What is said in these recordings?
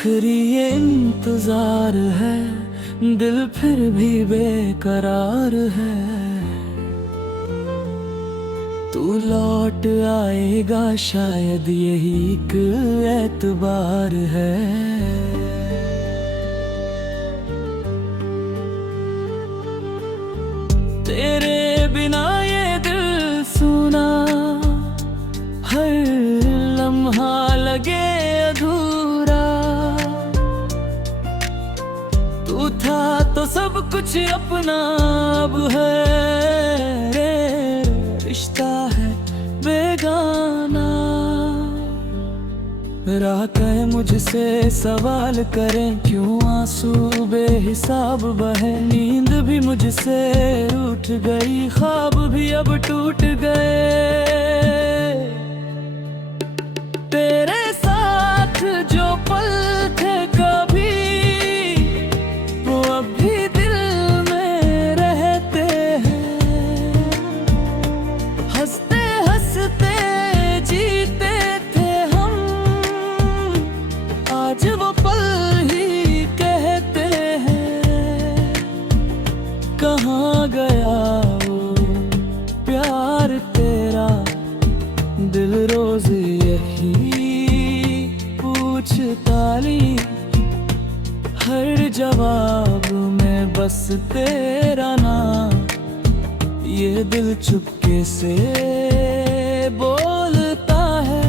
आखिरी ये इंतजार है, दिल फिर भी बेकरार है। तू लौट आएगा शायद यही एक एतबार है। तेरे बिना ये दिल सुना, हर लम्हा लगे अधूरा। तू था तो सब कुछ अपना, अब है रिश्ता है बेगाना। रातें मुझसे सवाल करें, क्यों आंसू बेहिसाब बहे। नींद भी मुझसे उठ गई, ख्वाब भी अब टूट गए। तेरे साथ जो पल थे कभी, वो अभी दिल में रहते हैं। हंसते हंसते जीते थे हम, आज वो पल ही कहते हैं। कहाँ गया वो प्यार तेरा, दिल रोज यही पूछता ली। हर जवाब में बस तेरा नाम, ये दिल चुपके से बोलता है।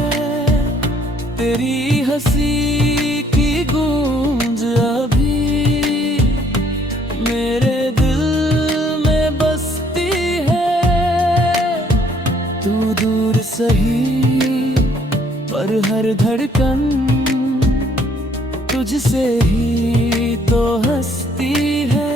तेरी हंसी की गूंज अभी मेरे दिल में बसती है। तू दूर सही पर हर धड़कन तुझसे ही तो हंसती है।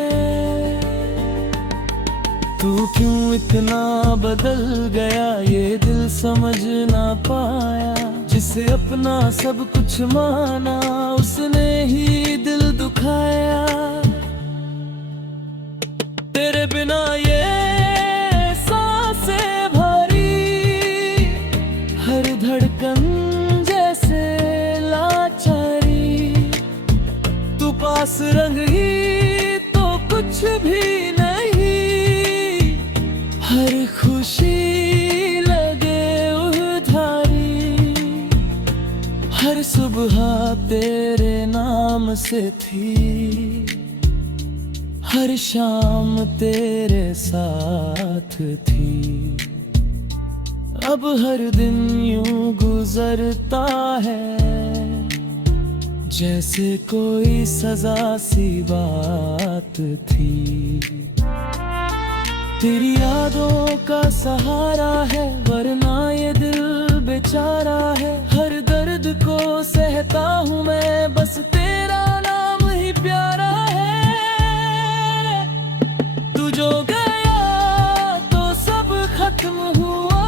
तू क्यों इतना बदल गया, ये दिल समझ ना पाया। जिसे अपना सब कुछ माना, उसने ही दिल दुखाया। तेरे बिना ये सांसें भरी, हर धड़कन जैसे लाचारी। तू पास रंग ही तो कुछ भी नहीं, हर खुशी लगे उधारी। हर सुबह तेरे नाम से थी, हर शाम तेरे साथ थी। अब हर दिन यूं गुजरता है, जैसे कोई सजा सी बात थी। तेरी यादों का सहारा है, वरना ये दिल बेचारा है। हर दर्द को सहता हूँ मैं, बस तेरा नाम ही प्यारा है। तू जो गया तो सब खत्म हुआ,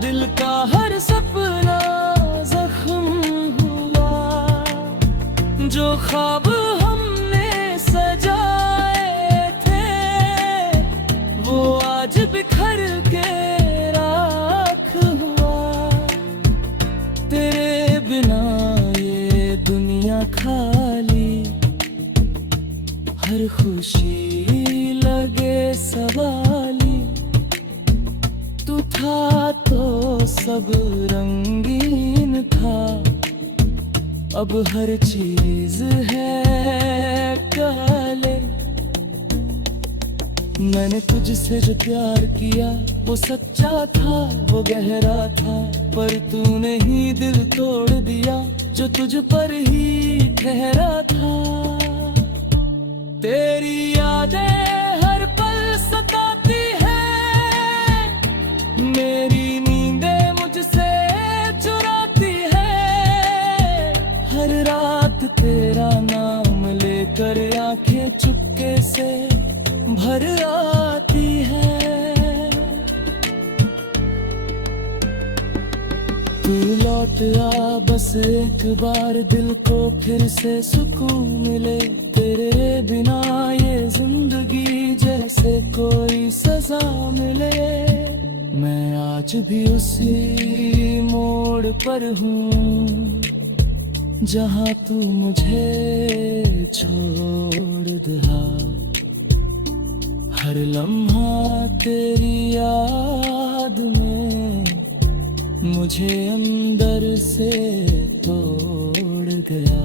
दिल का हर सपना जख्म हुआ। जो ख्वाब हमने सजाए थे, वो आज बिखर के राख हुआ। तेरे बिना ये दुनिया खाली, हर खुशी लगे सवाली। तू था तो सब रंगीन था, अब हर चीज है काले। मैंने तुझसे जो प्यार किया, वो सच्चा था, वो गहरा था। पर तूने ही दिल तोड़ दिया, जो तुझ पर ही ठहरा था। तेरी यादें हर पल सताती है, मेरी नींदें मुझसे चुराती है। हर रात तेरा नाम लेकर आंखें चुपके से भर आती है। तू लौट आ बस एक बार, दिल को फिर से सुकून मिले। तेरे बिना ये जिंदगी जैसे कोई सजा मिले। मैं आज भी उसी मोड़ पर हूँ, जहाँ तू मुझे छोड़ दहा, हर लम्हा तेरी याद में मुझे अंदर से तोड़ गया।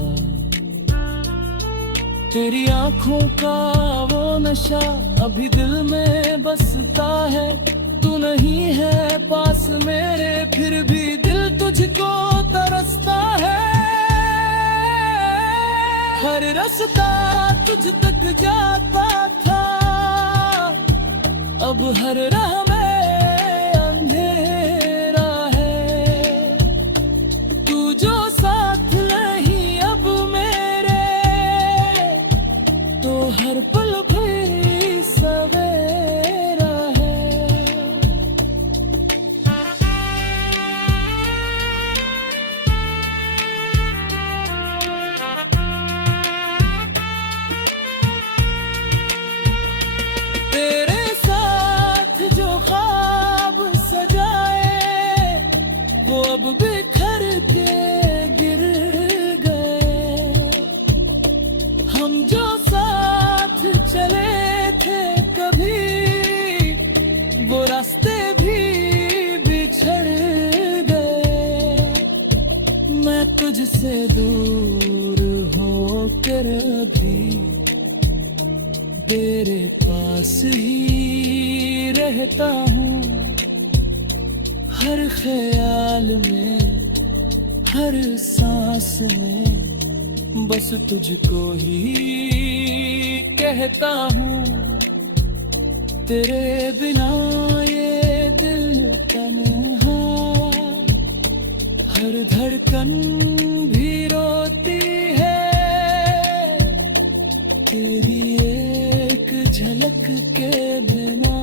तेरी आंखों का वो नशा अभी दिल में बसता है। तू नहीं है पास मेरे फिर भी दिल तुझको तरसता है। हर रास्ता तुझ तक जाता था, अब हर राह में अंधेरा है। तू जो साथ नहीं अब मेरे, तो हर पल भी सवेरा है। तेरे साथ जो ख्वाब सजाए वो अब बिखर के गिर गए। हम जो साथ चले थे कभी, वो रास्ते भी बिछड़ गए। मैं तुझसे दूर होकर भी तेरे पास ही रहता हूँ। हर ख्याल में हर सांस में बस तुझको ही कहता हूँ। तेरे बिना ये दिल तन्हा, हर धड़कन भी रोती है। तेरी एक झलक के बिना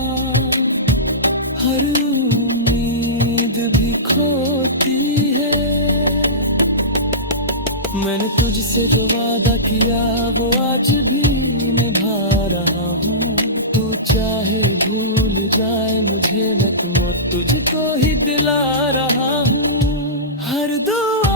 हर उम्मीद भी खोती है। मैंने तुझसे जो वादा किया वो आज भी निभा रहा हूँ। तू चाहे भूल जाए मुझे, मैं तुझको ही दिला रहा हूँ। हर दुआ